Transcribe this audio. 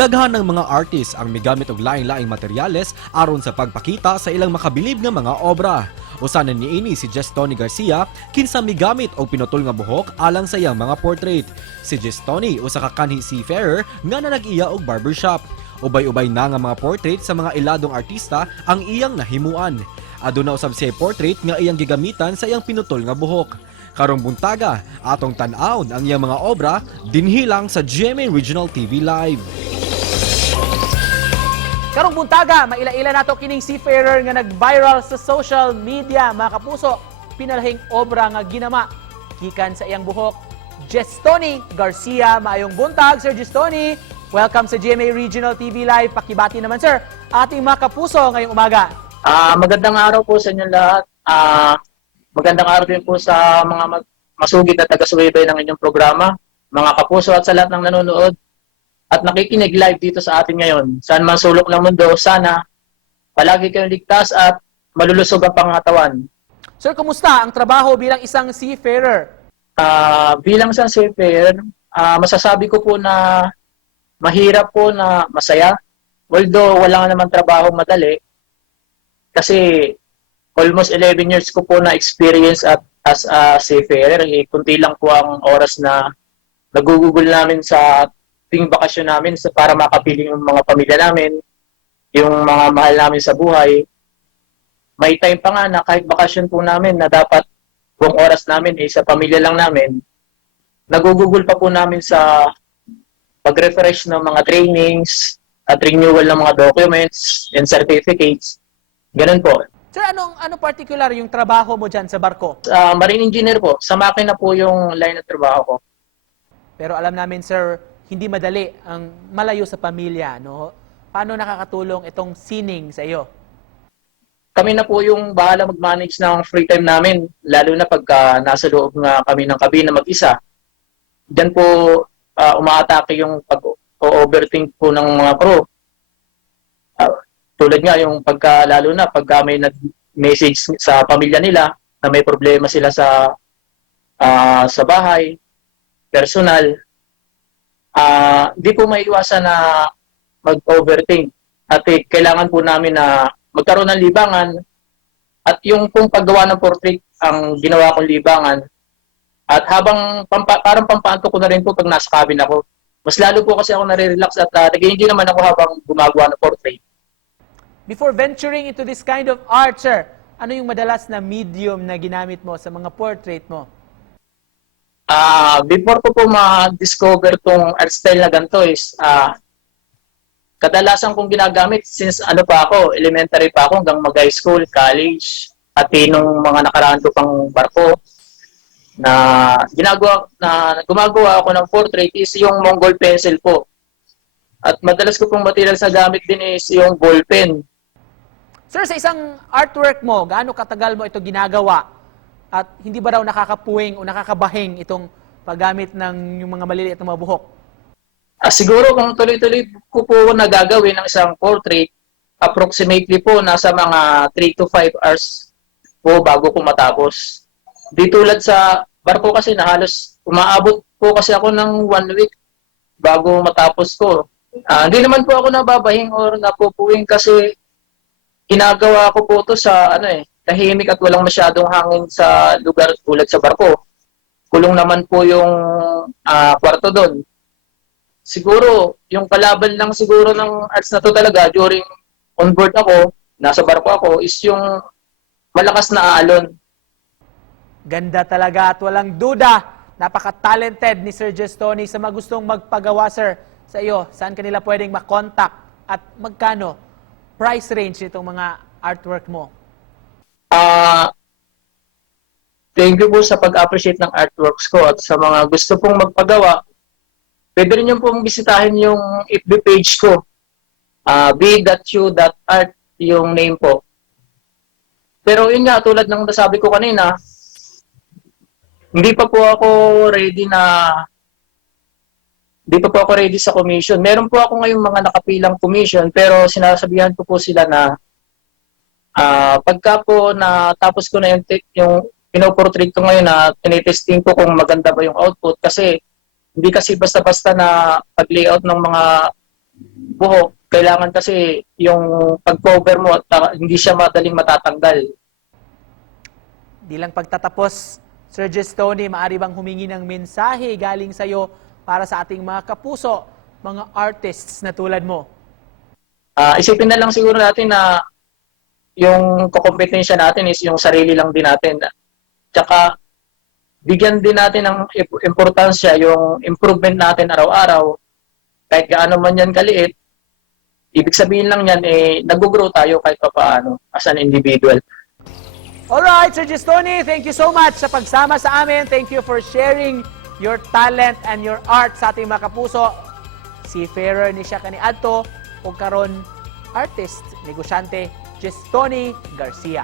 Daghan ng mga artist ang migamit og laing-laing materyales aron sa pagpakita sa ilang makabilib nga mga obra. Usanan niini si Jestoni Garcia kinsa migamit og pinutol nga buhok alang sa iyang mga portrait. Si Jestoni usa ka kanhi seafarer nga nag-iya og barbershop. Ubay-ubay na nga mga portrait sa mga iladong artista ang iyang nahimuan. Aduna usab siya portrait nga iyang gigamitan sa iyang pinutol nga buhok. Karong buntaga, atong tan-awon ang iyang mga obra dinhi lang sa GMA Regional TV Live. Karong buntaga, maila-ila nato kining seafarer nga nag-viral sa social media, mga kapuso. Pinalahing obra nga ginama gikan sa iyang buhok. Jestoni Garcia, maayong buntag, Sir Jestoni. Welcome sa GMA Regional TV Live. Pakibati naman, sir, ating mga kapuso ngayong umaga. Magandang araw po sa inyo lahat. Magandang araw din po sa mga masugid at taga-subaybay ng inyong programa, mga kapuso at sa lahat ng nanonood at nakikinig live dito sa atin ngayon. Saan man sulok ng mundo, sana palagi kayong ligtas at malulusog ang pangatawan. Sir, kumusta ang trabaho bilang isang seafarer? Bilang isang seafarer, masasabi ko po na mahirap po na masaya. Although wala naman trabaho madali kasi almost 11 years ko po na experience as a seafarer. Kunti lang po ang oras na nagugugol namin sa ting bakasyon namin para makapiling yung mga pamilya namin, yung mga mahal namin sa buhay. May time pa nga na kahit bakasyon po namin na dapat buong oras namin sa pamilya lang namin, nagugugol pa po namin sa pag-refresh ng mga trainings at renewal ng mga documents and certificates. Ganun po. Sir, anong particular yung trabaho mo dyan sa barko? Marine engineer po. Sa makina po yung line ng trabaho ko. Pero alam namin, sir, hindi madali ang malayo sa pamilya, no? Paano nakakatulong itong sining sa iyo? Kami na po yung bahala mag-manage ng free time namin, lalo na pagka nasa loob nga kami ng kabina mag-isa. Diyan po umaatake yung pag-overthink po ng mga crew. Tulad nga yung lalo na pagka may nag-message sa pamilya nila na may problema sila sa bahay, personal, di po maiiwasan na mag-overthink. At kailangan po namin na magkaroon ng libangan at yung pong paggawa ng portrait ang ginawa kong libangan. At habang parang pampaanto ko na rin po pag nasa cabin ako. Mas lalo po kasi ako nare-relax at nag-enjoy naman ako habang gumagawa ng portrait. Before venturing into this kind of art, sir, ano yung madalas na medium na ginamit mo sa mga portrait mo? Before ko po ma-discover tong art style na ganito is kadalasan kong ginagamit since elementary pa ako hanggang mag-high school, college, at nung mga nakaraan ko pang barko na gumagawa ako ng portrait is yung Mongol pencil po. At madalas ko pong materials na gamit din is yung ball pen. Sir, sa isang artwork mo, gaano katagal mo ito ginagawa? At hindi ba daw nakakapuwing o nakakabahing itong paggamit ng yung mga maliliit na mga buhok? Siguro kung tuloy-tuloy ko po nagagawin ng isang portrait, approximately po nasa mga 3 to 5 hours po bago ko matapos. Di tulad sa barko kasi na halos umaabot po kasi ako ng 1 week bago matapos ko. Hindi naman po ako nababahing or napupuwing kasi ginagawa ko po ito sa tahimik at walang masyadong hangin sa lugar tulad sa barko. Kulong naman po yung kwarto doon. Siguro, yung kalaban lang siguro ng arts na to talaga during on board ako, nasa barko ako, is yung malakas na alon. Ganda talaga at walang duda. Napaka-talented ni Sir Jestoni. Sa mga gustong magpagawa, sir, sa iyo, saan kanila pwedeng makontak at magkano price range nitong mga artwork mo? Thank you po sa pag-appreciate ng artworks ko at sa mga gusto pong magpagawa. Pwede rin yung pong bisitahin yung FB page ko. b.u.art yung name po. Pero yun nga, tulad ng nasabi ko kanina, hindi pa po ako ready sa commission. Meron po ako ngayong mga nakapilang commission, pero sinasabihan ko po sila na pagka po natapos ko na yung pinoportrait ko ngayon na tinitesting ko kung maganda ba yung output kasi hindi kasi basta-basta na pag-layout ng mga buhok, kailangan kasi yung pag-cover mo, hindi siya madaling matatanggal. Di lang pagtatapos, Sir Gestoni, maaari bang humingi ng mensahe galing sa'yo para sa ating mga kapuso, mga artists na tulad mo? Isipin na lang siguro natin na yung kukompetensya natin is yung sarili lang din natin. Tsaka, bigyan din natin ng importansya yung improvement natin araw-araw. Kahit gaano man yan kaliit, ibig sabihin lang yan, nag-grow tayo kahit paano as an individual. Alright, Sir Gestoni, thank you so much sa pagsama sa amin. Thank you for sharing your talent and your art sa ating mga kapuso. Seafarer ni siya kaniadto o karon artist, negosyante, Gestoni Garcia.